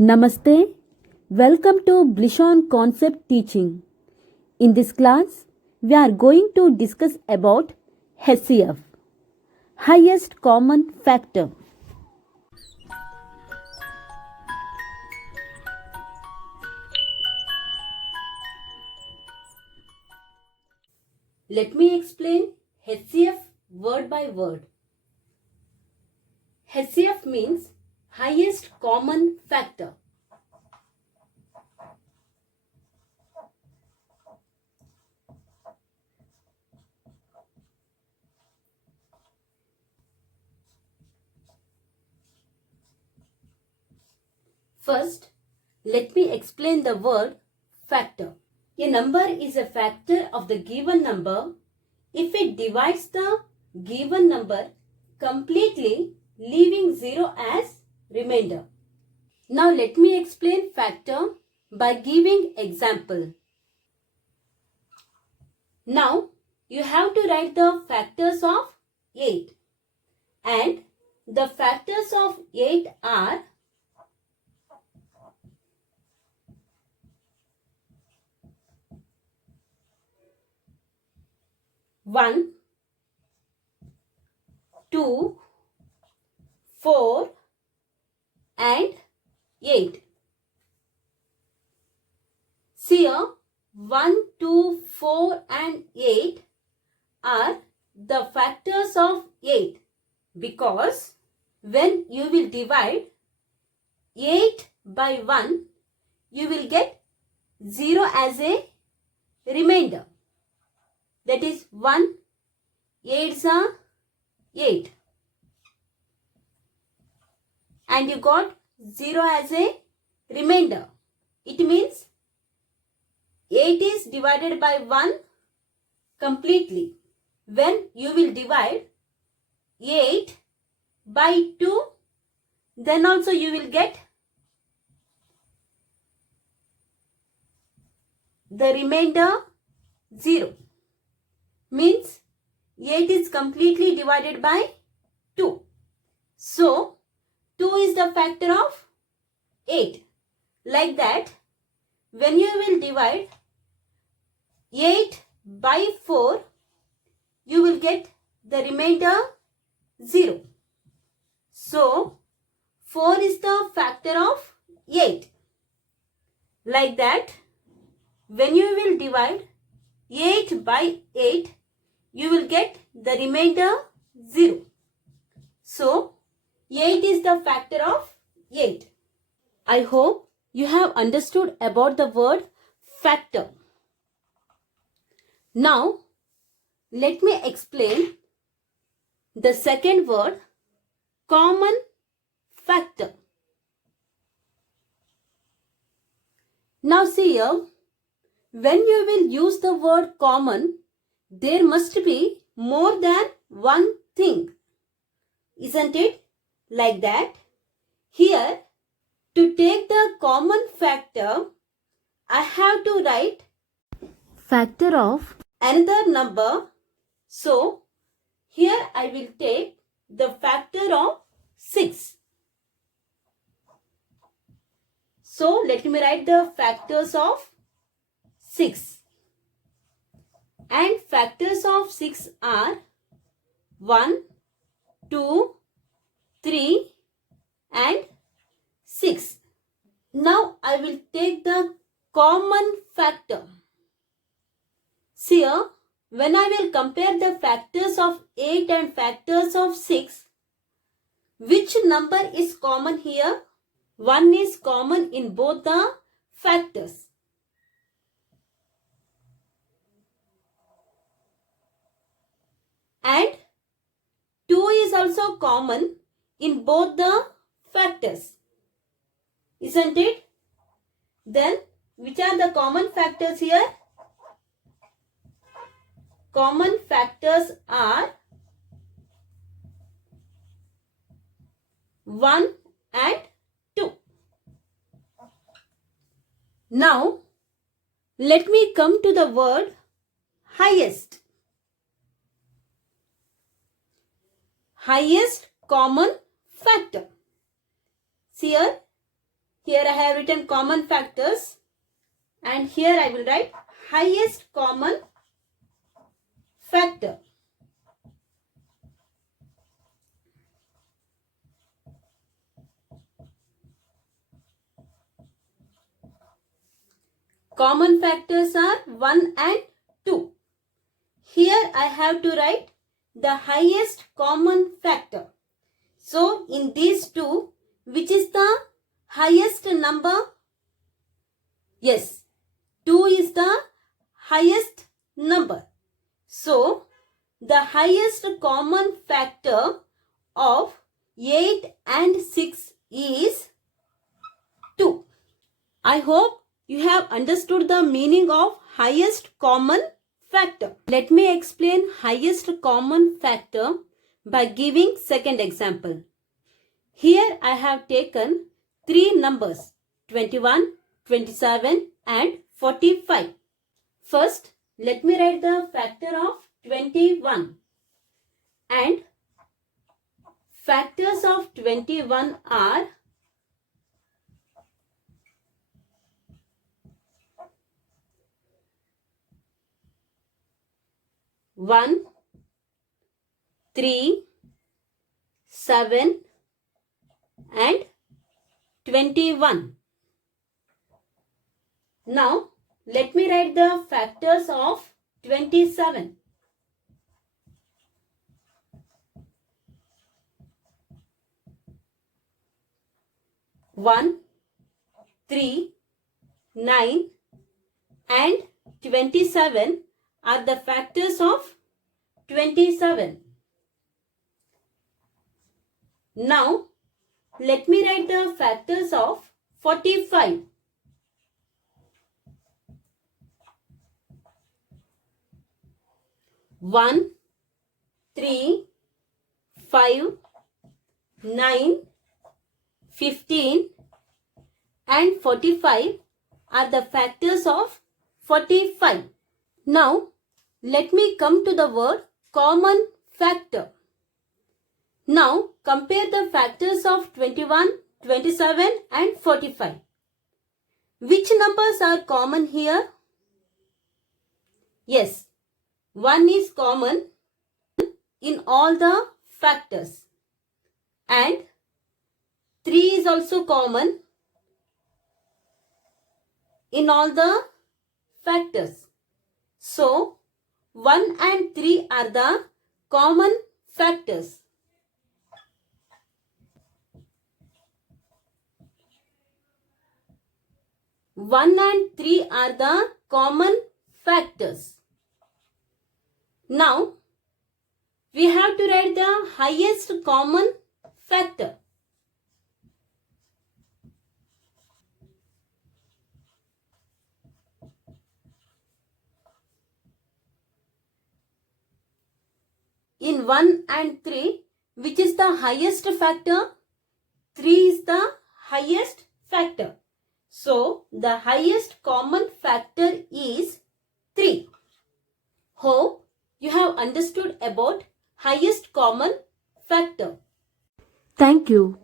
Namaste. Welcome to Blishon Concept Teaching. In this class, we are going to discuss about HCF, highest common factor. Let me explain HCF word by word. HCF means highest common factor. First, let me explain the word factor. A number is a factor of the given number if it divides the given number completely, leaving 0 as remainder. Now let me explain factor by giving example. Now you have to write the factors of 8, and the factors of 8 are 1, 2, 4 and 8. See here, 1, 2, 4 and 8 are the factors of 8 because when you will divide 8 by 1, you will get 0 as a remainder. That is 1 8s are 8. And you got 0 as a remainder. It means 8 is divided by 1 completely. When you will divide 8 by 2, then also you will get the remainder 0. Means 8 is completely divided by 2. So, 2 is the factor of 8. Like that, when you will divide 8 by 4, you will get the remainder 0. So, 4 is the factor of 8. Like that, when you will divide 8 by 8, you will get the remainder 0. So, 8 is the factor of 8. I hope you have understood about the word factor. Now, let me explain the second word, common factor. Now see here, when you will use the word common, there must be more than one thing. Isn't it? Like that. Here, to take the common factor, I have to write factor of another number. So, here I will take the factor of 6. So, let me write the factors of 6. And factors of 6 are 1, 2, 3 and 6. Now I will take the common factor. See here, when I will compare the factors of 8 and factors of 6, which number is common here? 1 is common in both the factors. And 2 is also common in both the factors. Isn't it? Then, which are the common factors here? Common factors are 1 and 2. Now, let me come to the word highest. Highest common factor. See here, here I have written common factors, and here I will write highest common factor. Common factors are 1 and 2. Here I have to write the highest common factor. So in these two, which is the highest number? Yes, 2 is the highest number. So the highest common factor of 8 and 6 is 2. I hope you have understood the meaning of highest common factor. Let me explain highest common factor by giving second example. Here I have taken 3 numbers 21, 27 and 45. First, let me write the factor of 21. And factors of 21 are 1, 3, 7 and 21. Now, let me write the factors of 27. One, 3, 9 and 27 are the factors of 27. Now, let me write the factors of 45. 1, 3, 5, 9, 15 and 45 are the factors of 45. Now, let me come to the word common factor. Now, compare the factors of 21, 27 and 45. Which numbers are common here? Yes, 1 is common in all the factors and 3 is also common in all the factors. So, 1 and 3 are the common factors. One and 3 are the common factors. Now, we have to write the highest common factor. In 1 and 3, which is the highest factor? 3 is the highest factor. So, the highest common factor is 3. Hope you have understood about highest common factor. Thank you.